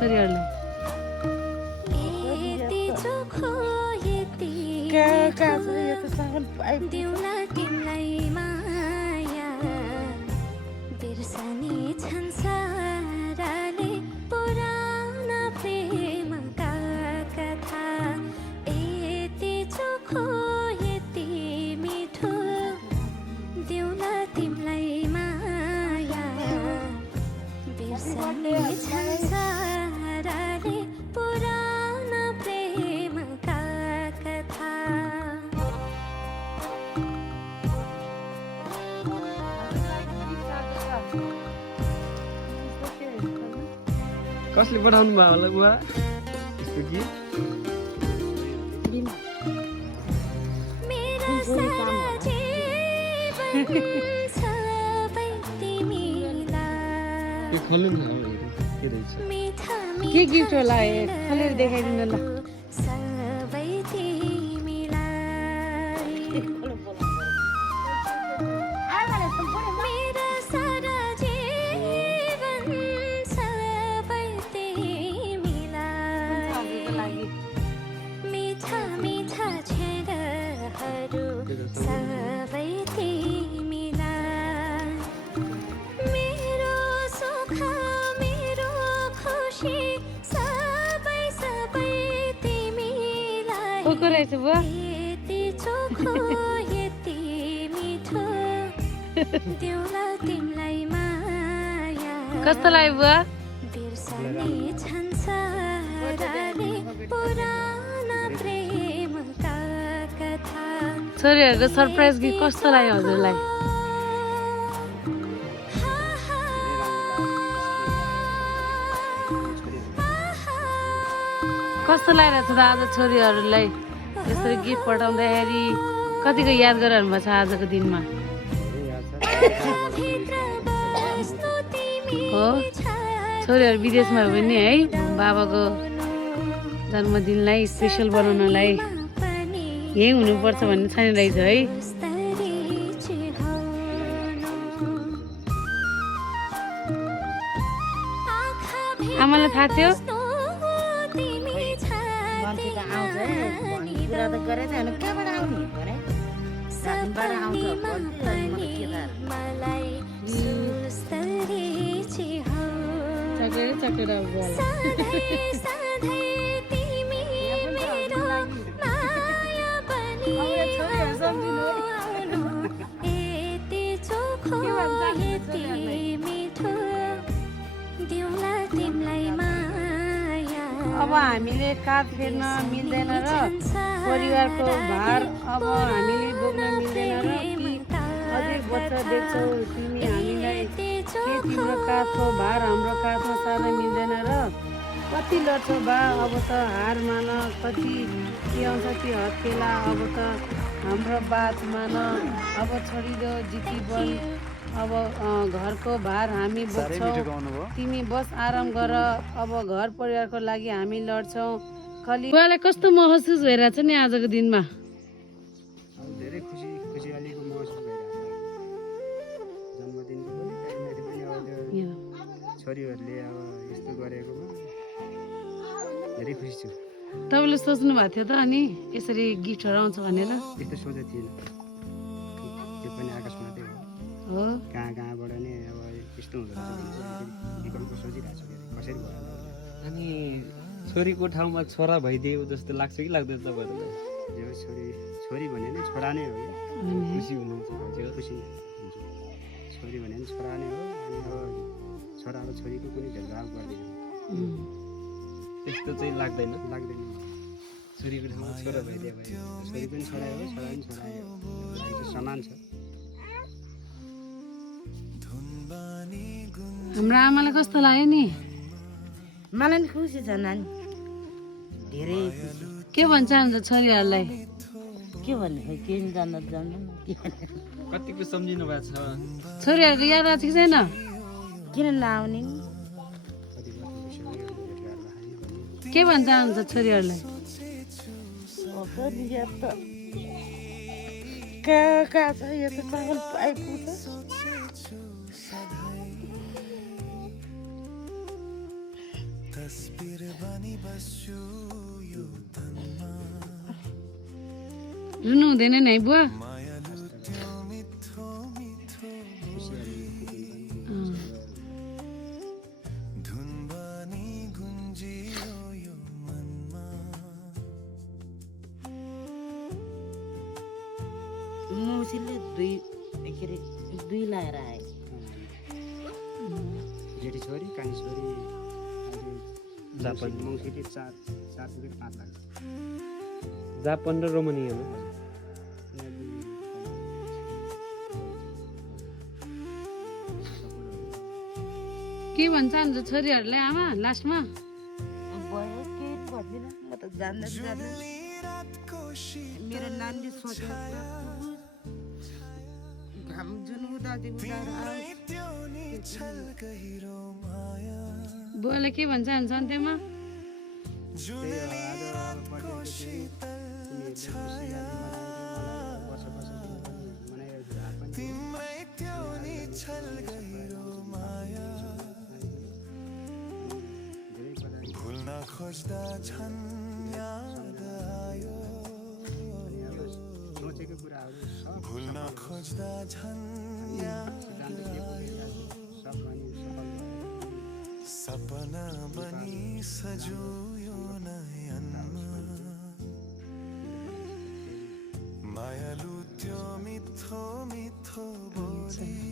छोरीहरूलाई कसले पठाउनु भयो होला बुवा यस्तो कि खोल्नु न के रहेछ के गिफ्ट होला खोलेर देखाइदिनु ल को रहेछ बुवा कस्तो लाग्यो बुवा छोरीहरूको सरप्राइज गिफ्ट कस्तो लाग्यो हजुरलाई कस्तो लागिरहेको छ त आज छोरीहरूलाई यसरी गिफ्ट पठाउँदाखेरि कतिको याद गरिरहनु भएको छ आजको दिनमा हो छोरीहरू विदेशमा हो भने है बाबाको जन्मदिनलाई स्पेसल बनाउनलाई यही हुनुपर्छ भन्ने छैन रहेछ है आमालाई थाहा थियो चकेर अब हामीले काठ फेर्न मिल्दैन र परिवारको भार अब हामीले बोक्न मिल्दैन र अझै बच्चा देख्छौ तिमी हामीलाई के तिम्रो काठको भार हाम्रो काठमा सार्न मिल्दैन र कति लड्छौ बा अब त हार मान कति के आउँछ त्यो हत्केला अब त हाम्रो बात मान अब छोडिदेऊ जिती बन अब घरको भार हामी बोक्छौँ तिमी बस आराम गर अब घर परिवारको लागि हामी लड्छौँ खाली बुवालाई कस्तो महसुस भइरहेछ नि आजको दिनमा धेरै खुसीयालीको महसुस भइरहेछ जन्मदिनको पनि छोरीहरूले अब यस्तो गरेकोमा धेरै खुसी छु तपाईँले सोच्नु भएको थियो त अनि यसरी गिफ्टहरू आउँछ भनेर यस्तो सोचेको थिएन त्यो पनि आकाशमाथि हो कहाँबाट नै अब यस्तो हुँदो रहेछ विकल्प सोचिरहेको छु कसरी भयो अनि छोरीको ठाउँमा छोरा भइदियो जस्तो लाग्छ कि लाग्दैन तपाईँहरूलाई जो छोरी भने नि छोरा नै हो क्या खुसी हुनुहुन्छ हजुर खुसी हुन्छ छोरी भने नि छोरा नै हो अनि अब छोरा र छोरीको पनि भेदभाव गर्दैन त्यस्तो चाहिँ लाग्दैन छोरीको ठाउँमा छोरा भइदियो भयो छोरी पनि छोरा हो छोरा पनि छोरा हो समान छ हाम्रो आमालाई कस्तो लाग्यो नि मलाई नि खुसी छ नानी धेरै के भन्न चाहन्छ छोरीहरूलाई के भन्ने खै के नि जान्दैन के भन्ने कतिको सम्झिनु भएको छ छोरीहरूको याद आएको छ कि छैन किन नआउने नि के भन्न चाहन्छ छोरीहरूलाई कहाँ छ यो त चामल आइपुग्छ रुनु हुँदैन नि है बुवा? मौसीले दुई लाएर आए। जेठी छोरी कानी छोरी जापान मौसीले 4 पुगेर 5 लाग्छ। जापान र रोमानियामा के भन्छ अन्त छोरीहरूलाई आमा लास्टमा? भयो केही भन्दिनँ, म त जान्दैन। मेरो नानीले सोचेको घाम जुन उदाउँदै उदाएर आउँछ। बुवाले के भन्छ अन्त अन्त्यमा? खोज्दा झन् याद आयो, सोचेको कुराहरू सब भुल्न खोज्दा झन् सपना बनी सजुयो नयनमा, मायालु त्यो मिठो मिठो बोली